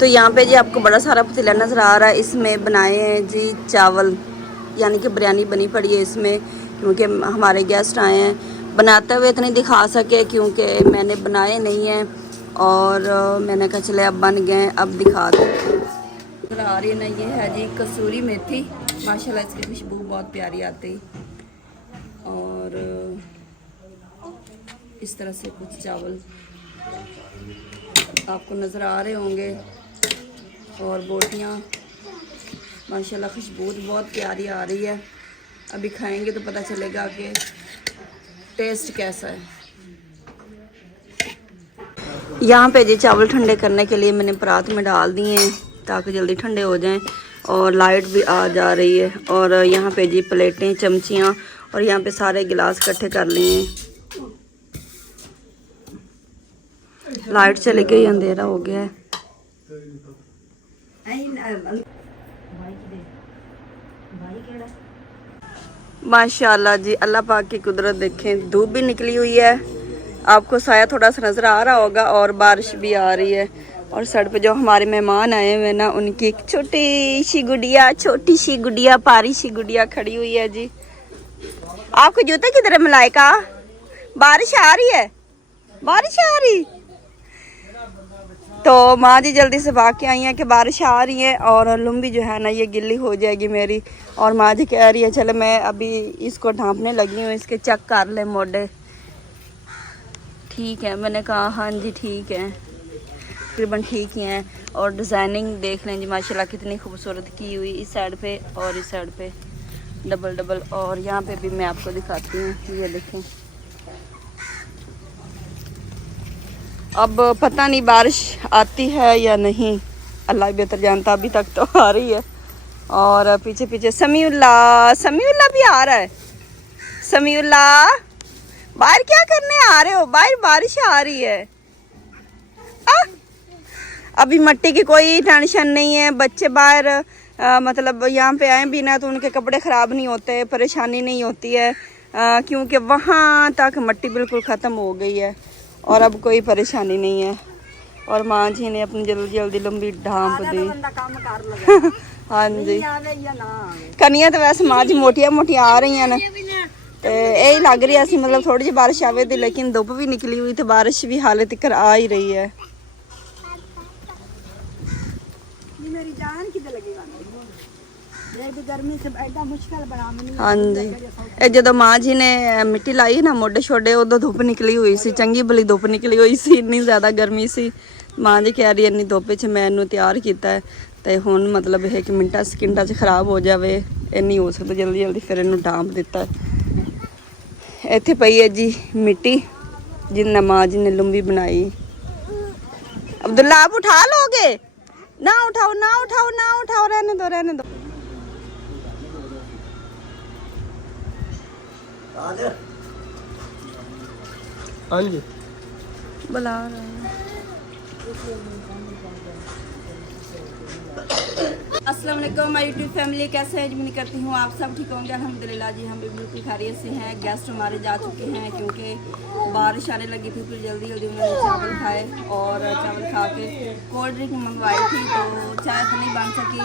तो यहाँ पे जी आपको बड़ा सारा पतीला नज़र आ रहा है। इसमें बनाए हैं जी चावल, यानी कि बिरयानी बनी पड़ी है इसमें, क्योंकि हमारे गेस्ट आए हैं। बनाते हुए इतने दिखा सके क्योंकि मैंने बनाए नहीं हैं, और मैंने कहा चले अब बन गए अब दिखा दें। नज़र आ रही है ना, ये है जी कसूरी मेथी, माशाल्लाह इसकी खुशबू बहुत प्यारी आती। और इस तरह से कुछ चावल आपको नज़र आ रहे होंगे, और बोटियाँ माशाल्लाह खुशबू बहुत प्यारी आ रही है। अभी खाएंगे तो पता चलेगा कि टेस्ट कैसा है। यहाँ पे जी चावल ठंडे करने के लिए मैंने परात में डाल दिए हैं ताकि जल्दी ठंडे हो जाएं, और लाइट भी आ जा रही है। और यहाँ पे जी प्लेटें, चमचियाँ, और यहाँ पे सारे गिलास इकट्ठे कर लिए हैं। लाइट चली गई, अंधेरा हो गया है। माशाल्लाह जी, अल्लाह पाक की कुदरत देखें। धूप भी निकली हुई है, आपको साया थोड़ा सा नज़र आ रहा होगा, और बारिश भी आ रही है। और सड़क पे जो हमारे मेहमान आए हुए ना, उनकी एक छोटी सी गुड़िया पारी सी गुड़िया खड़ी हुई है जी। आपको जूते किधर है मलाइका? बारिश आ रही है, बारिश आ रही। तो माँ जी जल्दी से भाग के आई हैं कि बारिश आ रही है, और लुम्बी जो है ना ये गिल्ली हो जाएगी मेरी। और माँ जी कह रही है चलो मैं अभी इसको ढांपने लगी हूँ, इसके चेक कर ले मोडे। ठीक है, मैंने कहा हाँ जी ठीक है, तकरीबन ठीक ही हैं। और डिज़ाइनिंग देख लें जी माशाल्लाह कितनी खूबसूरत की हुई, इस साइड पे और इस साइड पे डबल डबल। और यहाँ पे भी मैं आपको दिखाती हूँ, ये देखें। अब पता नहीं बारिश आती है या नहीं, अल्लाह बेहतर जानता। अभी तक तो आ रही है। और पीछे पीछे समीउल्ला भी आ रहा है। समीउल्ला, बाहर क्या करने आ रहे हो? बाहर बारिश आ रही है। अभी मट्टी की कोई टेंशन नहीं है, बच्चे बाहर मतलब यहाँ पे आए भी ना तो उनके कपड़े ख़राब नहीं होते, परेशानी नहीं होती है, क्योंकि वहाँ तक मट्टी बिल्कुल ख़त्म हो गई है और अब कोई परेशानी नहीं है। और माँ जी ने अपनी जल्दी जल्दी लंबी ढांप दी। हाँ जी, कनिया तो वैसे माँ जी मोटिया मोटिया आ रही हैं ना, तो यही लग रही है मतलब थोड़ी जी बारिश आवे थी, लेकिन धुप भी निकली हुई थी, बारिश भी हाले तक आ ही रही है। हाँ जी, जो माँ जी ने मिट्टी लाई ना मोडे छोडे, उदो धुप निकली हुई सी, चंगी भली धुप निकली हुई सी, इन्नी ज़्यादा गर्मी सी। माँ जी कह रही है इन्नी धुप च मैं इन्हू तैयार किया है, तो हुण मतलब है कि मिनटा सकिंटा च खराब हो जाए, ये नहीं हो सकता, जल्दी जल्दी फिर इन्हू डांप दिता है। इत्थे पई है जी मिट्टी जिन्ना माँ जी ने लुम्बी बनाई। अब्दुल्ला आप उठा लोगे? ना उठाओ ना उठाओ ना उठाओ, रहने दो रहने दो। हाँ जी, बुला रहा है। अस्सलाम वालेकुम माय यूट्यूब फैमिली, कैसे हैं? उम्मीद करती हूँ आप सब ठीक होंगे। अल्हम्दुलिल्लाह जी, हम भी बिल्कुल खैरियत से हैं। गेस्ट हमारे जा चुके हैं क्योंकि बारिश आने लगी थी, फिर जल्दी जल्दी उन्होंने चावल खाए, और चावल खा के कोल्ड ड्रिंक मंगवाई थी, तो चाय तो नहीं बन सकी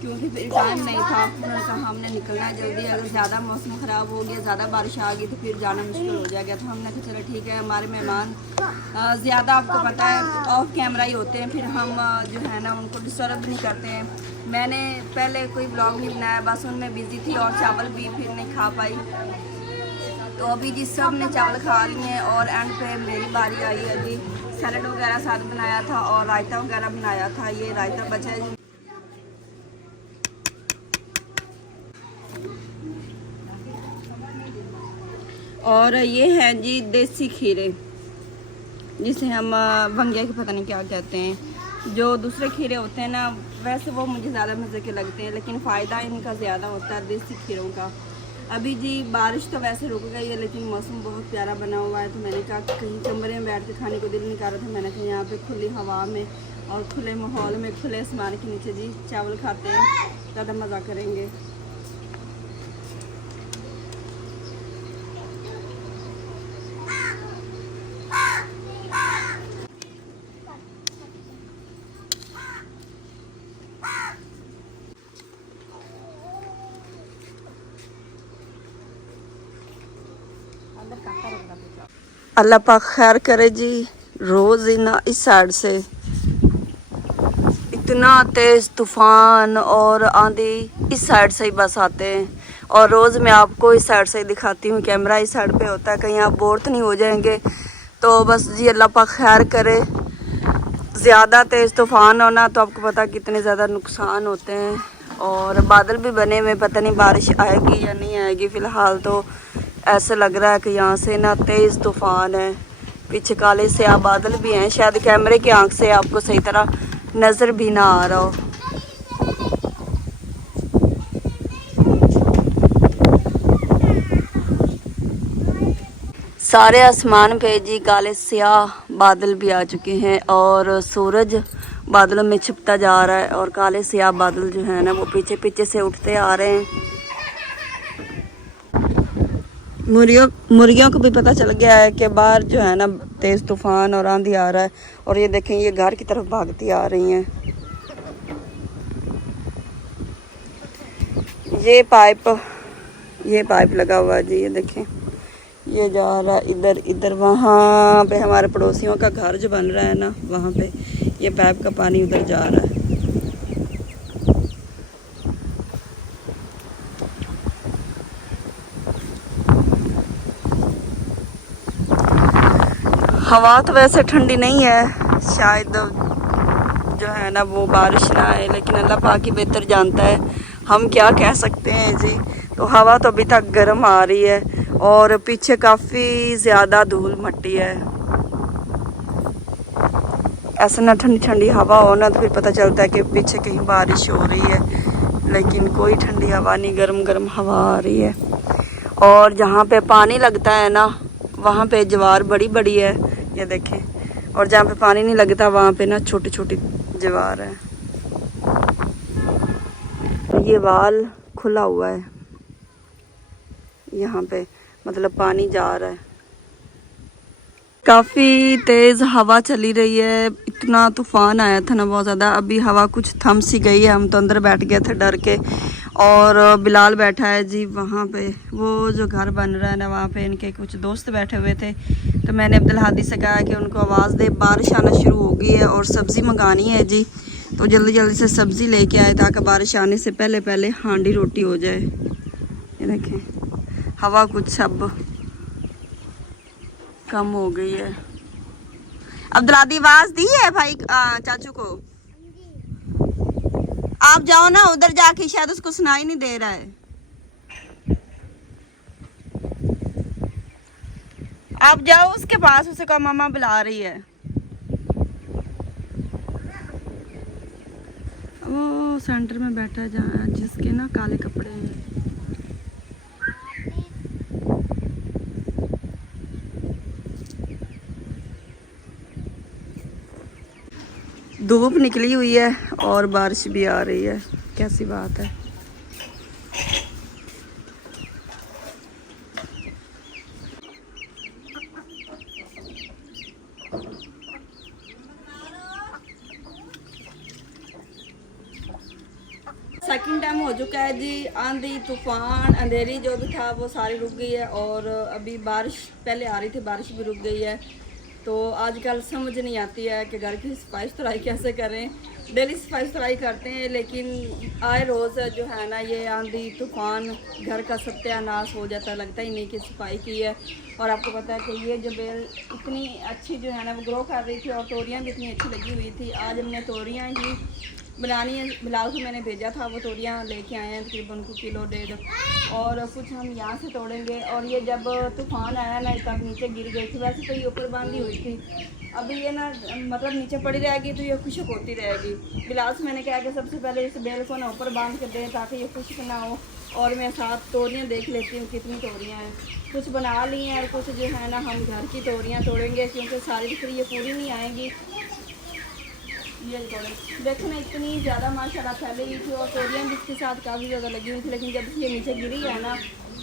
क्योंकि फिर टाइम नहीं था। उन्होंने कहा हमने निकलना है जल्दी, अगर ज़्यादा मौसम ख़राब हो गया, ज़्यादा बारिश आ गई तो फिर जाना मुश्किल हो जाएगा। तो हमने कहा चलो ठीक है, हमारे मेहमान ज़्यादा आपको पता है ऑफ कैमरा ही होते हैं, फिर हम जो है ना उनको डिस्टर्ब नहीं करते हैं। मैंने पहले कोई ब्लॉग नहीं बनाया, बस उनमें बिजी थी, और चावल भी फिर नहीं खा पाई। तो अभी जी सब ने चावल खा लिए हैं, और एंड पे मेरी बारी आई है जी। सैलड वगैरह साथ बनाया था और रायता वगैरह बनाया था, ये रायता बचा है जी। और ये है जी देसी खीरे, जिसे हम भंगिया के पता नहीं क्या कहते हैं। जो दूसरे खीरे होते हैं ना, वैसे वो मुझे ज़्यादा मज़े के लगते हैं, लेकिन फ़ायदा इनका ज़्यादा होता है देसी खीरों का। अभी जी बारिश तो वैसे रुक गई है, लेकिन मौसम बहुत प्यारा बना हुआ है, तो मैंने कहा कहीं कमरे में बैठ के खाने को दिल नहीं कर रहा था। मैंने कहा यहाँ पे खुली हवा में और खुले माहौल में, खुले आसमान के नीचे जी चावल खाते हैं, ज़्यादा मज़ा करेंगे। अल्लाह पाक खैर करे जी। रोज़ ही ना इस साइड से इतना तेज़ तूफ़ान और आंधी इस साइड से ही बस आते हैं, और रोज़ मैं आपको इस साइड से ही दिखाती हूँ। कैमरा इस साइड पे होता है, कहीं आप बोर तो नहीं हो जाएंगे। तो बस जी अल्लाह पाक खैर करे। ज़्यादा तेज़ तूफ़ान होना तो आपको पता कितने ज़्यादा नुकसान होते हैं। और बादल भी बने हुए, पता नहीं बारिश आएगी या नहीं आएगी। फ़िलहाल तो ऐसा लग रहा है कि यहाँ से ना तेज़ तूफ़ान है। पीछे काले से आप बादल भी हैं, शायद कैमरे की आंख से आपको सही तरह नज़र भी ना आ रहा हो। सारे आसमान पे जी काले स्याह बादल भी आ चुके हैं, और सूरज बादलों में छिपता जा रहा है, और काले स्याह बादल जो है ना वो पीछे पीछे से उठते आ रहे हैं। मुर्गियों को भी पता चल गया है कि बाहर जो है ना तेज़ तूफ़ान और आंधी आ रहा है, और ये देखें ये घर की तरफ भागती आ रही हैं। ये पाइप लगा हुआ है जी, ये देखें ये जा रहा है इधर इधर। वहाँ पे हमारे पड़ोसियों का घर जो बन रहा है ना, वहाँ पे ये पाइप का पानी उधर जा रहा है। हवा तो वैसे ठंडी नहीं है, शायद जो है ना वो बारिश ना आए, लेकिन अल्लाह पाक ही बेहतर जानता है, हम क्या कह सकते हैं जी। तो हवा तो अभी तक गर्म आ रही है, और पीछे काफ़ी ज़्यादा धूल मट्टी है। ऐसा ना ठंडी ठंडी हवा हो ना तो फिर पता चलता है कि पीछे कहीं बारिश हो रही है, लेकिन कोई ठंडी हवा नहीं, गर्म गर्म हवा आ रही है। और जहाँ पे पानी लगता है ना वहाँ पे ज्वार बड़ी बड़ी है, ये देखें, और जहाँ पे पानी नहीं लगता वहाँ पे ना छोटी छोटी ज्वार है। ये वाल खुला हुआ है यहाँ पे, मतलब पानी जा रहा है। काफ़ी तेज़ हवा चली रही है, इतना तूफ़ान आया था ना बहुत ज़्यादा। अभी हवा कुछ थम सी गई है, हम तो अंदर बैठ गए थे डर के। और बिलाल बैठा है जी वहाँ पे, वो जो घर बन रहा है ना वहाँ पे इनके कुछ दोस्त बैठे हुए थे। तो मैंने अब्दुल हादी से कहा कि उनको आवाज़ दे, बारिश आना शुरू हो गई है और सब्ज़ी मंगानी है जी, तो जल्दी जल्दी से सब्ज़ी लेके आए ताकि बारिश आने से पहले पहले हांडी रोटी हो जाए। ये देखें हवा कुछ अब कम हो गई है। अब्दुल आवाज दी है भाई चाचू को, आप जाओ ना उधर जाके, शायद उसको सुनाई नहीं दे रहा है। आप जाओ उसके पास, उसे कहो मामा बुला रही है। वो सेंटर में बैठा है जिसके ना काले कपड़े हैं। धूप निकली हुई है और बारिश भी आ रही है, कैसी बात है। सेकंड टाइम हो चुका है जी, आंधी तूफान अंधेरी जो भी था वो सारी रुक गई है, और अभी बारिश पहले आ रही थी, बारिश भी रुक गई है। तो आजकल समझ नहीं आती है कि घर की सफाई सुथराई कैसे करें। डेली सफाई सुथराई करते हैं, लेकिन आए रोज़ जो है ना ये आंधी तूफान घर का सत्यानाश हो जाता है, लगता ही नहीं कि सफाई की है। और आपको पता है कि ये जो बेल इतनी अच्छी जो है ना वो ग्रो कर रही थी, और तोरियाँ भी इतनी अच्छी लगी हुई थी। आज हमने तोरियाँ ही बनानी है, बिलाल को मैंने भेजा था, वो तोरियाँ लेके आए हैं तकरीबन को किलो डेढ़, और कुछ हम यहाँ से तोड़ेंगे। और ये जब तूफ़ान आया ना तब नीचे गिर गई थी, वैसे तो ये ऊपर बांधी हुई थी, अभी ये ना मतलब नीचे पड़ी रहेगी तो ये खुशक होती रहेगी। बिलाल से मैंने कहा कि सबसे पहले इस बेल को ना ऊपर बांध कर दें ताकि ये खुशक ना हो। और मैं साथ तोरियाँ देख लेती हूँ कितनी तोरियाँ हैं, कुछ बना ली हैं और कुछ जो है ना हम घर की तोरियाँ तोड़ेंगे, क्योंकि सारी फिर ये पूरी नहीं आएंगी। ये देखो ना इतनी ज़्यादा माशाल्लाह फैली हुई थी, और तोरियाँ भी इसके साथ काफ़ी ज़्यादा लगी हुई थी, लेकिन जब से ये नीचे गिरी है ना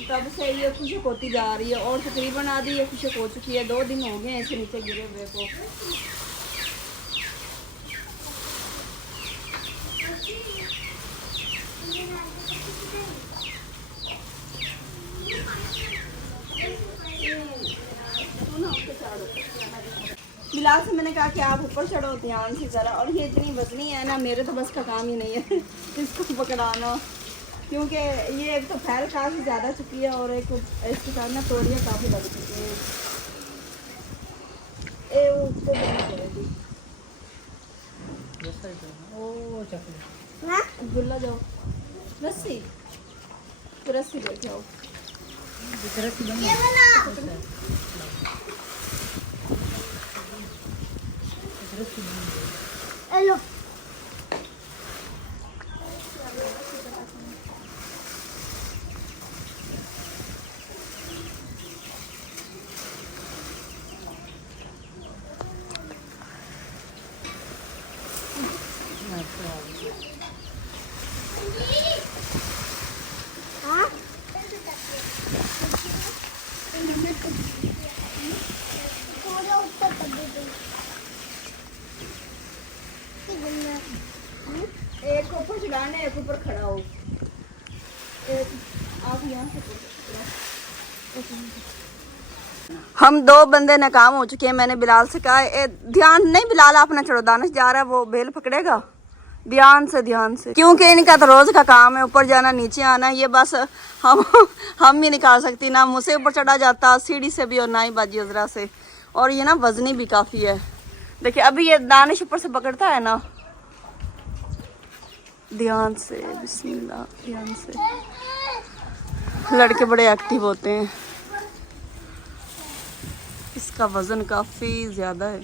तब से ये खुशक होती जा रही है, और तकरीबन आधी ये खुशक हो चुकी है। 2 दिन हो गए हैं इसे नीचे गिरे हुए को। मैंने कहा कि आप ऊपर चढ़ो ध्यान से ज़रा, और ये इतनी वजनी है ना, मेरे तो बस का काम ही नहीं है इसको पकड़ाना, क्योंकि ये एक तो फैल काफ़ी ज़्यादा चुकी है और एक इसके साथ ना तोड़ियाँ काफ़ी लग चुकी हैं। ए वो उसको देना पड़ेगी। अब्दुल्ला जाओ, रस्सी तो रस्सी लेके आओ। हेलो एक ऊपर चढ़ाने, एक ऊपर खड़ा हो, एक आप यहाँ से हम दो बंदे नाकाम हो चुके हैं। मैंने बिलाल से कहा ध्यान नहीं, बिलाल आप ना चढ़ो, दानिश जा रहा है वो बेल पकड़ेगा, ध्यान से, क्योंकि इनका तो रोज का काम है ऊपर जाना नीचे आना। ये बस हम ही निकाल सकती, ना मुझसे ऊपर चढ़ा जाता सीढ़ी से भी और ना ही बाजी उजरा से, और ये ना वजनी भी काफी है। देखिए अभी ये दानिश ऊपर से पकड़ता है ना, ध्यान से, बिस्मिल्लाह, ध्यान से। लड़के बड़े एक्टिव होते हैं। इसका वजन काफी ज्यादा है।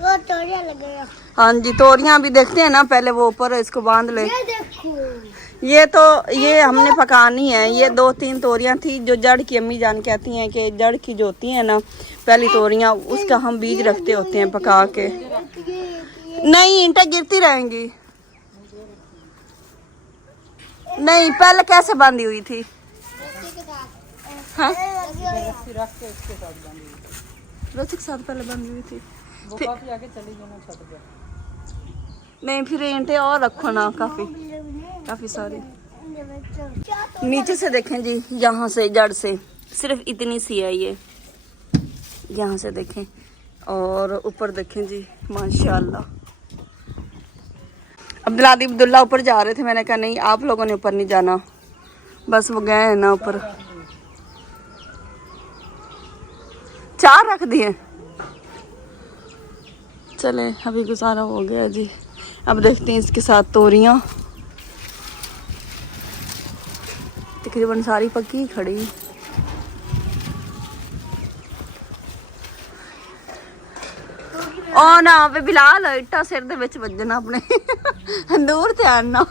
वो तोड़िया लग गया। हाँ जी, तोरियां भी देखते हैं ना, पहले वो ऊपर इसको बांध ले। ये देखो, ये हमने पकानी है। ये 2-3 तोरियां थी जो जड़ की, अम्मी जान कहती हैं कि जड़ की जो होती है ना पहली तोरियां, उसका हम बीज रखते होते हैं पका के। नहीं, ईंटें गिरती रहेंगी। नहीं, पहले कैसे बांधी हुई थी? हाँ, रस्सी के साथ पहले बांधी हुई थी। वो काफी आगे चली गई ना छत पे। नहीं, फिर ईंटें और रखो ना, काफी सारी। नीचे से देखें जी, यहाँ से जड़ से सिर्फ इतनी सी है ये, यहाँ से देखें, और ऊपर देखें जी, माशाल्लाह। अब्दुल्ला ऊपर जा रहे थे, मैंने कहा नहीं आप लोगों ने ऊपर नहीं जाना, बस वो गए हैं ना ऊपर। 4 रख दिए, चले अभी गुजारा हो गया जी। अब देखते हैं इसके साथ तोरियां, तकरीबन सारी पक्की खड़ी। ओ ना वे बिलाल इट्टा सिर दे विच वजना अपने दूर ध्यान ना।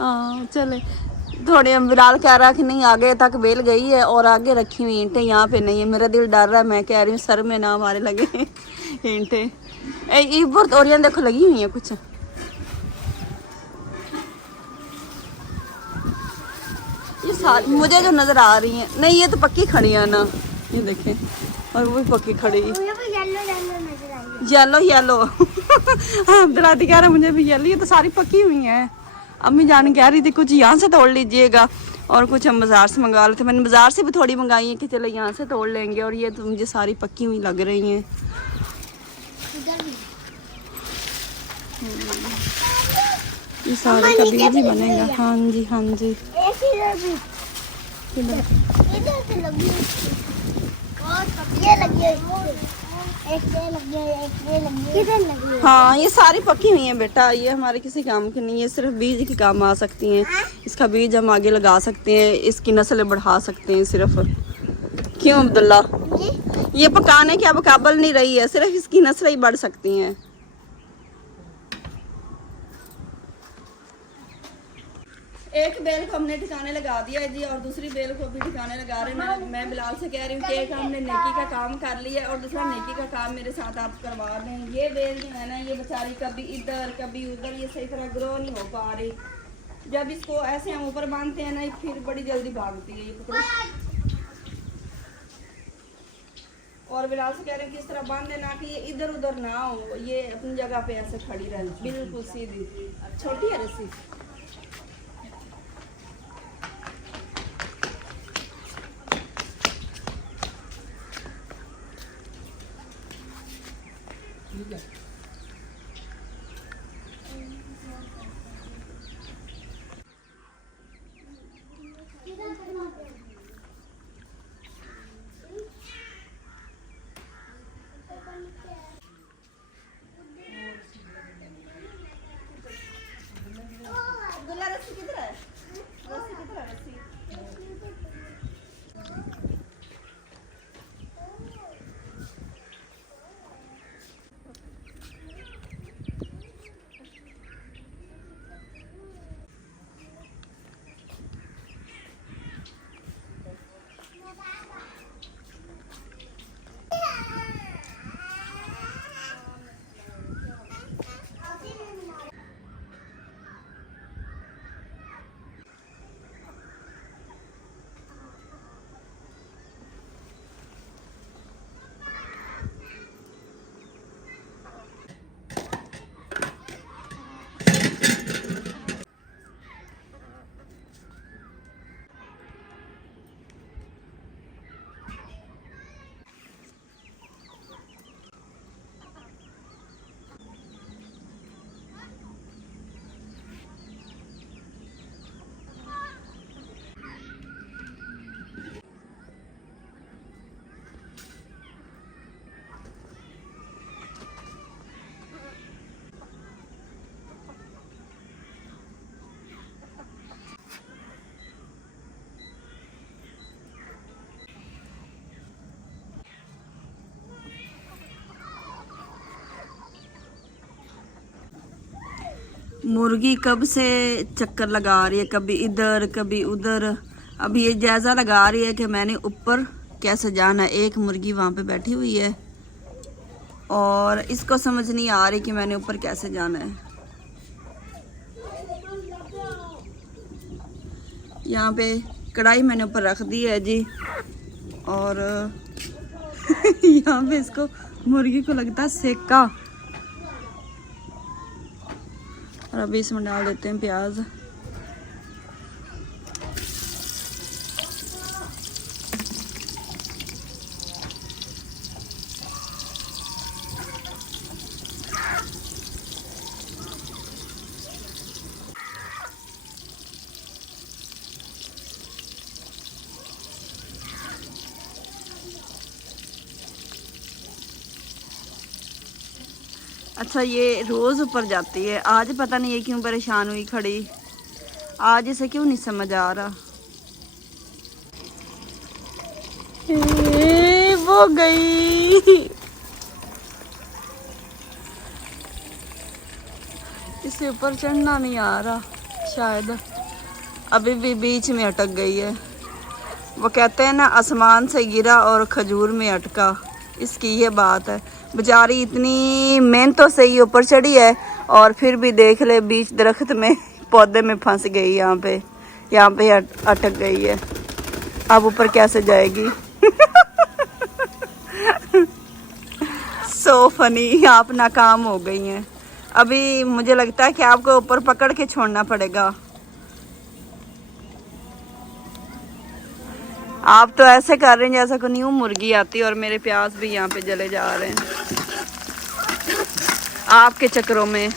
हाँ चले, थोड़े बिलाल कह रहा कि नहीं आगे तक बेल गई है और आगे रखी हुई ईंटें यहाँ पे नहीं है। मेरा दिल डर रहा है, मैं कह रही हूँ सर में ना हमारे लगे ईंटें। ऊपर तोरियां देखो लगी हुई है कुछ। ये सारी मुझे जो नजर आ रही है, नहीं ये तो पक्की खड़ी है ना, ये देखें, और वो भी पक्की खड़ी है। येलो अब्दुल्ला कह रहा मुझे भी येलो, ये तो सारी पकी हुई हैं। अम्मी जान कह रही थी कुछ यहाँ से तोड़ लीजिएगा और कुछ हम बाजार से मंगा लेते। मैंने बाजार से भी थोड़ी मंगाई है कि चलो यहाँ से तोड़ लेंगे, और ये तो मुझे सारी पकी हुई लग रही हैं। ये सारे का बीज ही बनेगा। हाँ जी हाँ जी, हाँ ये सारी पकी हुई हैं बेटा, ये हमारे किसी काम की नहीं है, सिर्फ बीज के काम आ सकती हैं। इसका बीज हम आगे लगा सकते हैं, इसकी नस्लें बढ़ा सकते हैं सिर्फ। क्यों अब्दुल्ला, ये पकाने के अब काबिल नहीं रही है, सिर्फ इसकी नस्लें ही बढ़ सकती हैं। एक बेल को हमने ठिकाने लगा दिया है जी, और दूसरी बेल को भी ठिकाने लगा रहे हैं। मैं बिलाल से कह रही हूँ कि एक हमने नेकी का काम कर लिया और दूसरा नेकी का काम मेरे साथ आप करवा दें। ये बेल जो है ना, ये बेचारी कभी इधर कभी उधर, ये सही तरह ग्रो नहीं हो पा रही। जब इसको ऐसे हम ऊपर बांधते हैं ना, फिर बड़ी जल्दी भागती है ये पकड़ो। और बिलाल से कह रहे हैं कि इस तरह बांध देना कि ये इधर उधर ना हो, ये अपनी जगह पे ऐसे खड़ी रहे, बिल्कुल सीधी। छोटी है रस्सी। अब्दुल्ला रस्सी किधर है? रस्सी किधर है? रस्सी मुर्गी कब से चक्कर लगा रही है, कभी इधर कभी उधर। अभी ये जायजा लगा रही है कि मैंने ऊपर कैसे जाना है। एक मुर्गी वहां पे बैठी हुई है और इसको समझ नहीं आ रही कि मैंने ऊपर कैसे जाना है। यहाँ पे कढ़ाई मैंने ऊपर रख दी है जी और यहाँ पे इसको मुर्गी को लगता है सेका। और अभी इसमें डाल देते हैं प्याज। अच्छा ये रोज ऊपर जाती है, आज पता नहीं ये क्यों परेशान हुई खड़ी। आज इसे क्यों नहीं समझ आ रहा। वो गई। इसे ऊपर चढ़ना नहीं आ रहा, शायद अभी भी बीच में अटक गई है। वो कहते हैं ना आसमान से गिरा और खजूर में अटका, इसकी ये बात है। बेचारी इतनी मेहनतों से ही ऊपर चढ़ी है और फिर भी देख ले बीच दरख्त में पौधे में फंस गई। यहाँ पे अटक गई है। अब ऊपर कैसे जाएगी। सो फनी, आप नाकाम हो गई हैं। अभी मुझे लगता है कि आपको ऊपर पकड़ के छोड़ना पड़ेगा। आप तो ऐसे कर रहे हैं जैसा कोई न्यू मुर्गी आती और मेरे प्याज भी यहाँ पे जले जा रहे हैं आपके चक्करों में।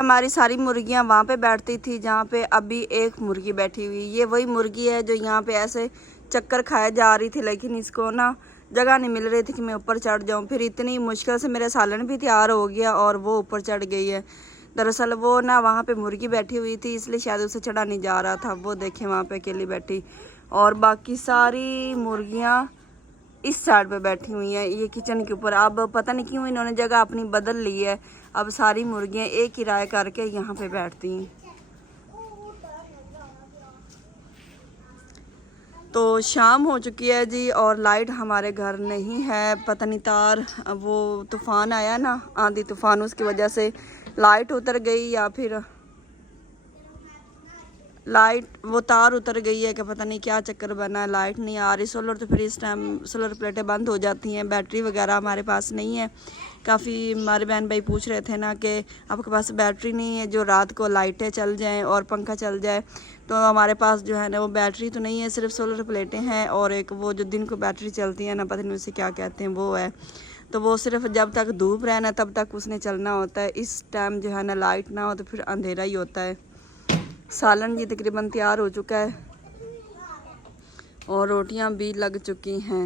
हमारी सारी मुर्गियां वहाँ पे बैठती थी जहाँ पे अभी एक मुर्गी बैठी हुई। ये वही मुर्गी है जो यहाँ पे ऐसे चक्कर खाए जा रही थी, लेकिन इसको ना जगह नहीं मिल रही थी कि मैं ऊपर चढ़ जाऊँ। फिर इतनी मुश्किल से मेरा सालन भी तैयार हो गया और वो ऊपर चढ़ गई है। दरअसल वो ना वहाँ पे मुर्गी बैठी हुई थी, इसलिए शायद उसे चढ़ा नहीं जा रहा था। वो देखें वहाँ पे अकेली बैठी और बाकी सारी मुर्गियाँ इस साइड पे बैठी हुई हैं, ये किचन के ऊपर। अब पता नहीं क्यों इन्होंने जगह अपनी बदल ली है। अब सारी मुर्गियां एक ही राय करके यहाँ पे बैठती हैं। तो शाम हो चुकी है जी और लाइट हमारे घर नहीं है। पता नहीं तार, वो तूफ़ान आया ना, आंधी तूफ़ान, उसकी वजह से लाइट उतर गई या फिर वो तार उतर गई है कि पता नहीं क्या चक्कर बना है, लाइट नहीं आ रही। सोलर तो फिर इस टाइम सोलर प्लेटें बंद हो जाती हैं, बैटरी वगैरह हमारे पास नहीं है। काफ़ी हमारे बहन भाई पूछ रहे थे ना कि आपके पास बैटरी नहीं है जो रात को लाइटें चल जाएं और पंखा चल जाए। तो हमारे पास जो है ना वो बैटरी तो नहीं है, सिर्फ सोलर प्लेटें हैं और एक वो जो दिन को बैटरी चलती है ना, पता नहीं उसे क्या कहते हैं, वो है। तो वो सिर्फ जब तक धूप रहना तब तक उसने चलना होता है। इस टाइम जो है ना लाइट ना हो तो फिर अंधेरा ही होता है। सालन जी तकरीबन तैयार हो चुका है और रोटियां भी लग चुकी हैं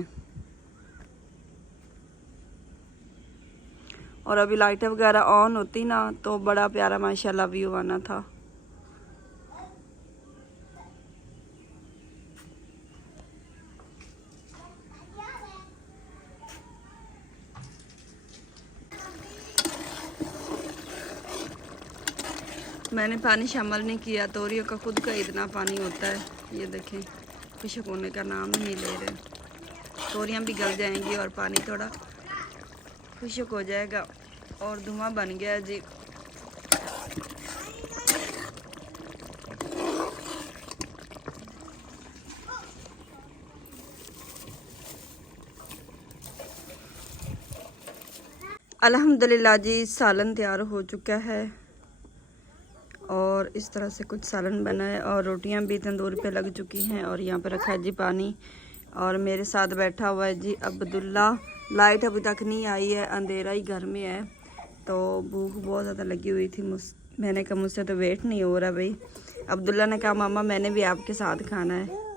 और अभी लाइटें वगैरह ऑन होती ना तो बड़ा प्यारा माशाल्लाह व्यू आना था। मैंने पानी शामिल नहीं किया, तोरियों का खुद का इतना पानी होता है। ये देखें, खुशक होने का नाम ही नहीं ले रहे। तोरियां भी गल जाएंगी और पानी थोड़ा खुशक हो जाएगा और धुआं बन गया जी। अल्हम्दुलिल्लाह जी, सालन तैयार हो चुका है और इस तरह से कुछ सालन बना है और रोटियां भी तंदूर पे लग चुकी हैं और यहाँ पे रखा है जी पानी। और मेरे साथ बैठा हुआ है जी अब्दुल्ला। लाइट अभी तक नहीं आई है, अंधेरा ही घर में है, तो भूख बहुत ज़्यादा लगी हुई थी। मैंने कहा मुझसे तो वेट नहीं हो रहा भाई। अब्दुल्ला ने कहा मामा मैंने भी आपके साथ खाना है।